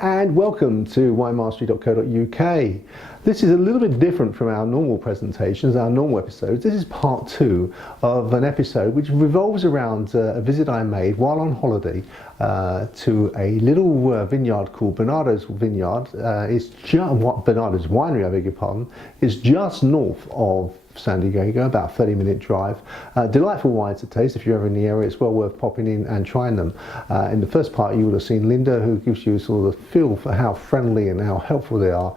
and welcome to winemastery.co.uk. This is a little bit different from our normal presentations, our normal episodes. This is part 2 of an episode which revolves around a visit I made while on holiday to a little vineyard called Barnardo's Vineyard. Barnardo's Winery, I beg your pardon, is just north of San Diego, about a 30-minute drive. Delightful wines to taste. If you're ever in the area, it's well worth popping in and trying them. In the first part, you will have seen Linda, who gives you sort of the feel for how friendly and how helpful they are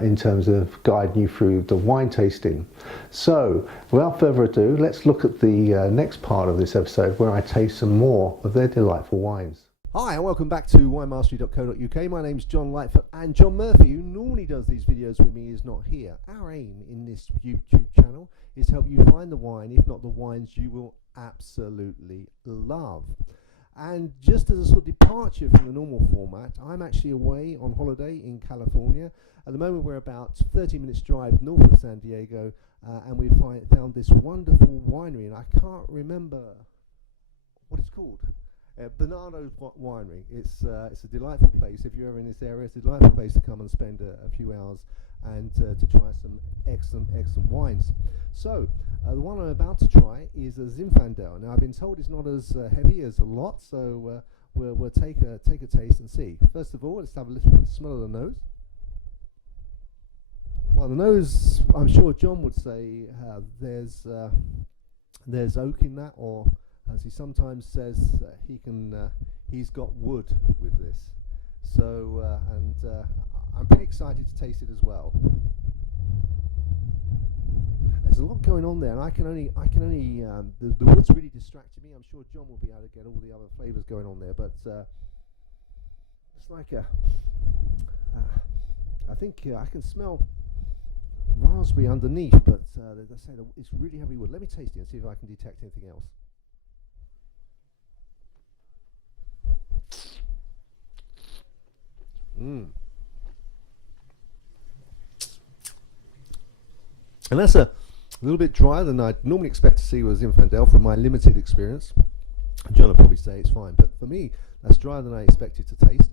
in terms of guiding you through the wine tasting. So, without further ado, let's look at the next part of this episode where I taste some more of their delightful wines. Hi and welcome back to winemastery.co.uk. My name's John Lightfoot, and John Murphy, who normally does these videos with me, is not here. Our aim in this YouTube channel is to help you find the wine, if not the wines you will absolutely love. And just as a sort of departure from the normal format, I'm actually away on holiday in California. At the moment we're about 30 minutes drive north of San Diego, and we found this wonderful winery, and I can't remember what it's called. Barnardo Winery. It's a delightful place. If you're ever in this area, it's a delightful place to come and spend a few hours and to try some excellent wines. So the one I'm about to try is a Zinfandel. Now I've been told it's not as heavy as a lot, so we'll take a taste and see. First of all, let's have a little smell of the nose. Well, the nose, I'm sure John would say there's oak in that, or as he sometimes says, he's got wood with this. So, I'm pretty excited to taste it as well. There's a lot going on there, and I can only the wood's really distracted me. I'm sure John will be able to get all the other flavors going on there, but it's like I think I can smell raspberry underneath, but as I say, it's really heavy wood. Let me taste it and see if I can detect anything else. And that's a little bit drier than I'd normally expect to see with Zinfandel from my limited experience. John will probably say it's fine, but for me, that's drier than I expected to taste.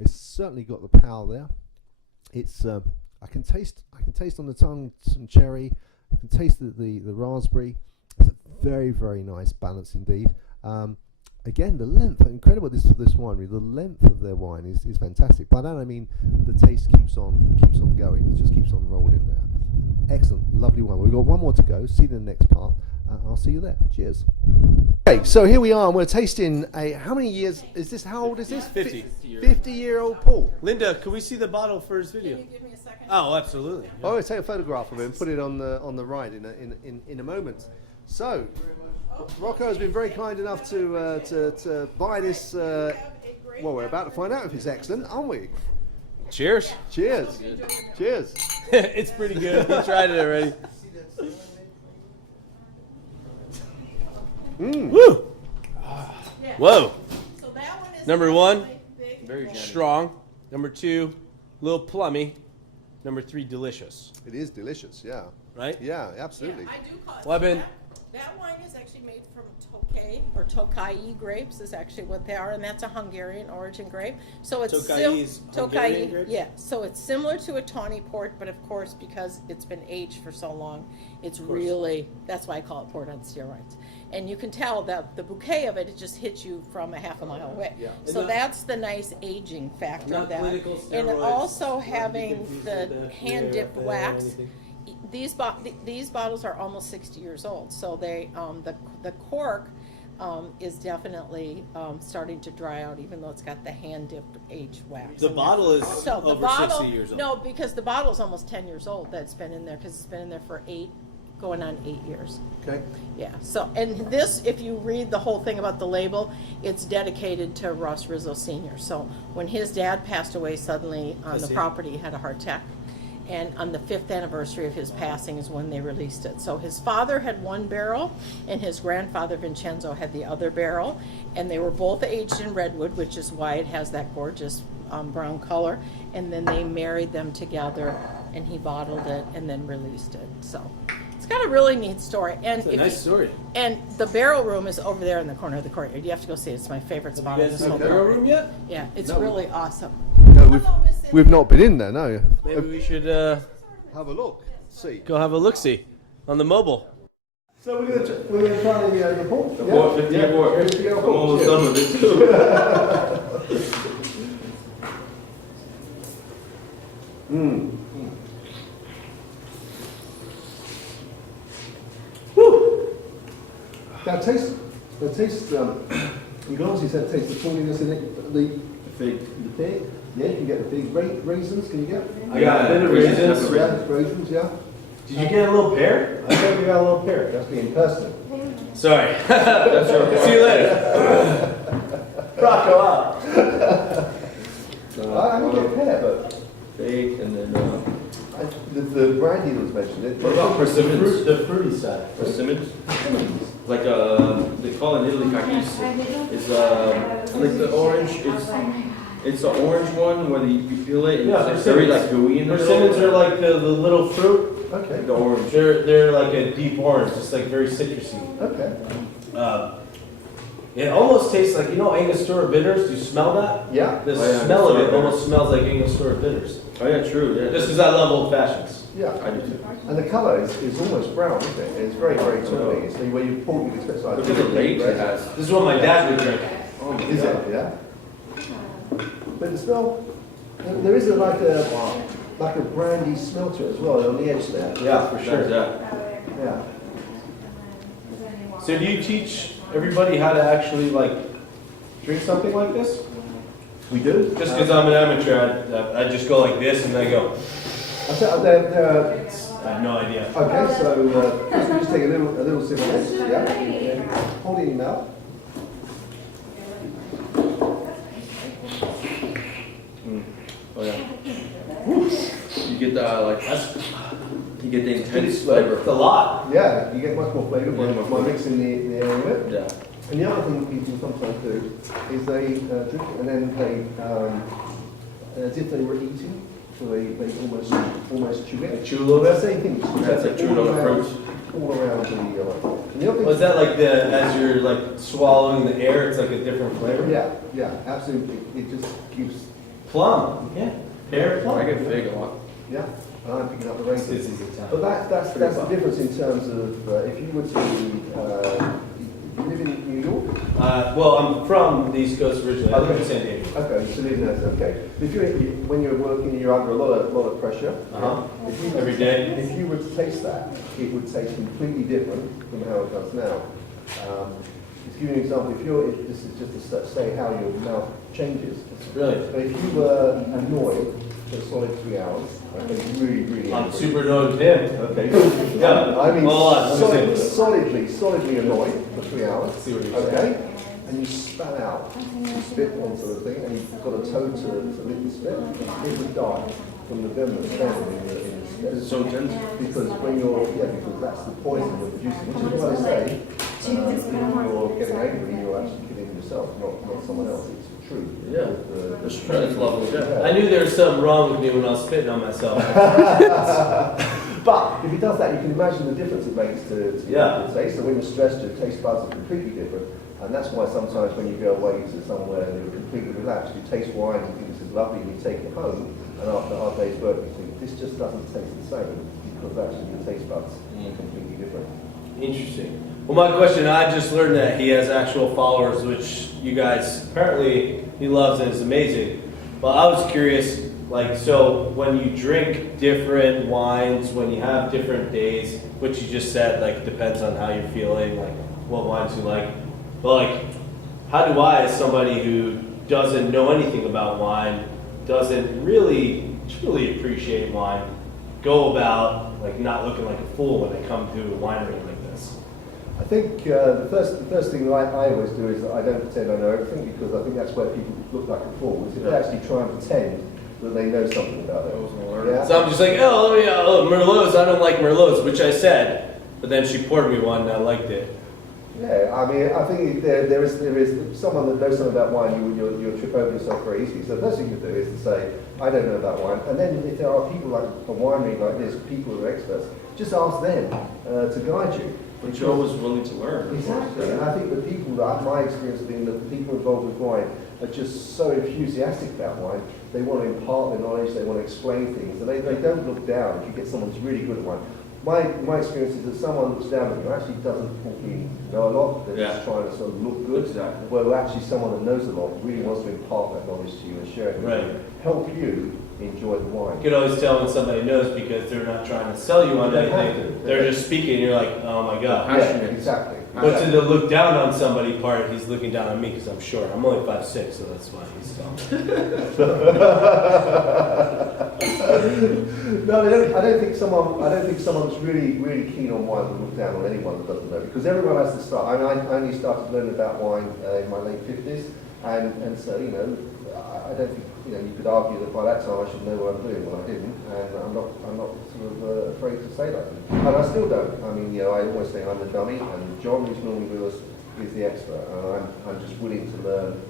It's certainly got the power there. It's I can taste on the tongue some cherry. I can taste the raspberry. It's a very, very nice balance indeed. Again, the length, incredible this winery, the length of their wine is fantastic. By that I mean the taste keeps on going, it just keeps on rolling there. Excellent, lovely wine. We've got one more to go, see you in the next part. I'll see you there, cheers. Okay, so here we are, and we're tasting how many years is this, how old is this? 50. 50-year-old Paul. Linda, can we see the bottle for his video? Can you give me a second? Oh, absolutely. Oh, I'll take a photograph of it and put it on the ride in a moment. So, Rocco has been very kind enough to buy this. Well, we're about to find out if it's excellent, aren't we? Cheers. Cheers. Cheers. It's pretty good. We tried it already. Woo! Whoa. So that one is Number 1, very strong. Number 2, a little plummy. Number 3, delicious. It is delicious, yeah. Right? Yeah, absolutely. Yeah, I do call it. Well, I've been- That wine is actually made from Tokay or Tokai grapes is actually what they are, and that's a Hungarian origin grape. So it's Tokai is Hungarian grapes? Yeah. So it's similar to a tawny port, but of course because it's been aged for so long, it's really, that's why I call it port on steroids. And you can tell that the bouquet of it just hits you from a half a mile away. Yeah. So that's the nice aging factor of that. And steroids, also not to be having confused the with hand dipped Clear or wax. anything. These bottles are almost 60 years old, so they the cork is definitely starting to dry out, even though it's got the hand dipped aged wax. The bottle is So the over bottle, 60 years old. no, because the bottle is almost 10 years old. That's been in there because it's been in there for going on 8 years. Okay. Yeah. So, and this, if you read the whole thing about the label, it's dedicated to Ross Rizzo Sr. So when his dad passed away suddenly on the property, he had a heart attack. And on the 5th anniversary of his passing is when they released it. So his father had one barrel, and his grandfather Vincenzo had the other barrel, and they were both aged in redwood, which is why it has that gorgeous brown color. And then they married them together, and he bottled it and then released it. So it's got a really neat story. And It's a nice story. And the barrel room is over there in the corner of the courtyard. You have to go see it. It's my favorite spot. You guys seen the barrel room yet? Yeah, it's No. really awesome. No, we've not been in there, no. Maybe we should Have a look, see. go have a look-see on the mobile. So we're gonna try the port. The port, 50 port. I'm almost done with it too. Now taste. You can obviously taste the fruitiness in it. The Fig. fig. Yeah, you can get the fig. Raisins. Can you get? I got a bit of raisins. Yeah, raisins. Yeah. Did you get a little pear? I think we got a little pear. That's being personal. Sorry. That's your See you later. Rocco out. I haven't got pear, but Fig and then the brandy that was mentioned. what about persimmons? The fruity side. Persimmons? Like they call it in Italy kakis. It's like the orange. It's the orange one where you peel it and it's very like gooey in the middle. Persimmons are like the little fruit. Okay. The orange. They're like a deep orange, just like very citrusy. Okay. It almost tastes like, you know, Angostura bitters. Do you smell that? Yeah. The Oh, yeah, smell of it Angostura almost smells like Angostura bitters. Oh yeah, true. Yeah. Just because I love old fashions. Yeah. I do too. And the colour is almost brown, isn't it? It's very, very tawny. So where you pull, you expect like. Look at the legs it has. This is what my dad would drink. Oh my Is God. it? Yeah. But the smell, there is like a brandy smell to it as well on the edge there. Yeah, for sure. Yeah. Yeah. So do you teach everybody how to actually like drink something like this? We do. Just because I'm an amateur, I just go like this and then I go. I I have no idea. okay, so first we just take a little sip of this. Yeah. Hold it in your mouth. Oh yeah. You get the you get the intense flavor. It's a lot. Yeah, you get much more flavour Yeah, by mixing the air in it. Yeah. And the other thing people sometimes do is they drink it and then they, as if they were eating, so they almost chew it. Chew a little bit. Same thing. That's like chewing on a fruit. All around the. And the other thing. Was that like as you're like swallowing the air, it's like a different flavor? Yeah, absolutely. It just gives. Plum. Yeah. Pear plum. I get fig a lot. Yeah, and I'm picking up the This raisins. is Italian. But that's the difference in terms of if you were to. You live in New York? Well, I'm from the East Coast originally. I live in San Diego. Okay, so live there. Okay. If when you're working, you're under a lot of pressure. If you Every day. If you were to taste that, it would taste completely different from how it does now. To give you an example, if this is just to say how your mouth changes. Brilliant. But if you were annoyed for a solid 3 hours, okay, really I'm angry. super annoyed with him. Okay. Yeah. I mean, Hold on, let me see. solidly annoyed for 3 hours. See what you're Okay. And you spat out, you spit one sort of thing, and you've got a toe to lick the spit. It would die from the venom that's found in the spit. It's so intense. Because when because that's the poison you're producing, which is why they say when you're getting angry, you're actually killing yourself, not someone else. It's true. Yeah. The stress level. Yeah. I knew there was something wrong with me when I was spitting on myself. But if he does that, you can imagine the difference it makes to Yeah. the taste. So when you're stressed, your taste buds are completely different. And that's why sometimes when you go away to somewhere and you're completely relaxed, you taste wine and think this is lovely, and you take it home, and after a hard day's work, you think this just doesn't taste the same, because actually your taste buds are completely different. Interesting. Well, my question, I just learned that he has actual followers, which you guys apparently he loves and is amazing. But I was curious, like, so when you drink different wines, when you have different days, which you just said, like, depends on how you're feeling, like, what wines you like. But, like, how do I, as somebody who doesn't know anything about wine, doesn't really appreciate wine, go about, like, not looking like a fool when I come to a winery like this? I think the first thing I always do is that I don't pretend I know everything, because I think that's where people look like a fool, is if they actually try and pretend that they know something about it. Yeah? So I'm just like, Merlots, I don't like Merlots, which I said, but then she poured me one and I liked it. Yeah, I mean, I think there is someone that knows something about wine, you'll trip over yourself very easily. So the first thing you do is to say, I don't know about wine. And then if there are people like a winery like this, people who are experts, just ask them to guide you. But you're always willing to learn. Exactly, and I think the people that my experience has been that the people involved with wine are just so enthusiastic about wine. They want to impart their knowledge, they want to explain things, and they don't look down if you get someone who's really good at wine. My experience is that someone looks down at you actually doesn't probably know a lot, they're just trying to sort of look good. Exactly. Well, actually someone that knows a lot really wants to impart that knowledge to you and share it with Right. you, help you enjoy the wine. You can always tell when somebody knows because they're not trying to sell you on They have anything. to. They're just speaking, and you're like, oh my god. Passionate. Yeah, exactly. But to the look down on somebody part, he's looking down on me because I'm short. I'm only 5'6", so that's why he's tall. No, I don't think someone that's really keen on wine would look down on anyone that doesn't know, because everyone has to start. I only started learning about wine in my late 50s, and so I don't think you could argue that by that time I should know what I'm doing. Well, I didn't, and I'm not sort of afraid to say that, and I still don't. I mean, I always think I'm the dummy, and John, who's normally with us, is the expert, and I'm just willing to learn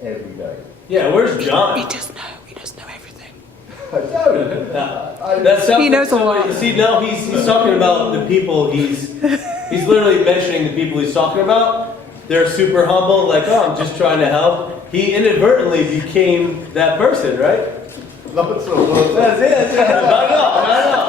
every day. Yeah, where's John? He does know everything. I don't. That's He knows a lot. See, no, he's talking about the people. He's literally mentioning the people he's talking about. They're super humble, like, oh, I'm just trying to help. He inadvertently became that person, right? That's all. That's it. I know.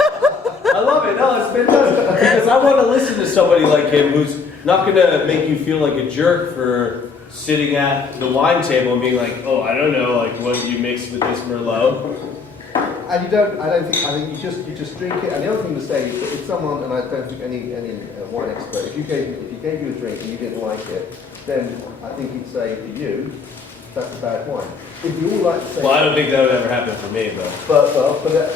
I love it. No, it's fantastic. Because I want to listen to somebody like him who's not going to make you feel like a jerk for sitting at the wine table and being like, oh, I don't know, like what you mix with this Merlot. And I think you just drink it. And the other thing to say is that if someone, and I don't think any wine expert, if he gave you a drink and you didn't like it, then I think he'd say to you, that's a bad wine. If you all like the same, Well, I don't think that would ever happen for me, though. but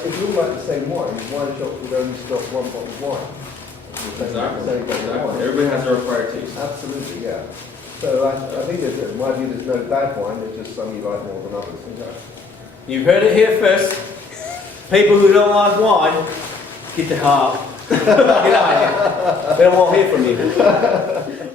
if you all like the same wine shops would only stock one bottle of wine. The same bottle of wine. Everybody has their required taste. Absolutely, yeah. So I think in my view, there's no bad wine. There's just some you like more than others. You've heard it here first. People who don't like wine, get the hell out. Get out of here. They don't want to hear from you.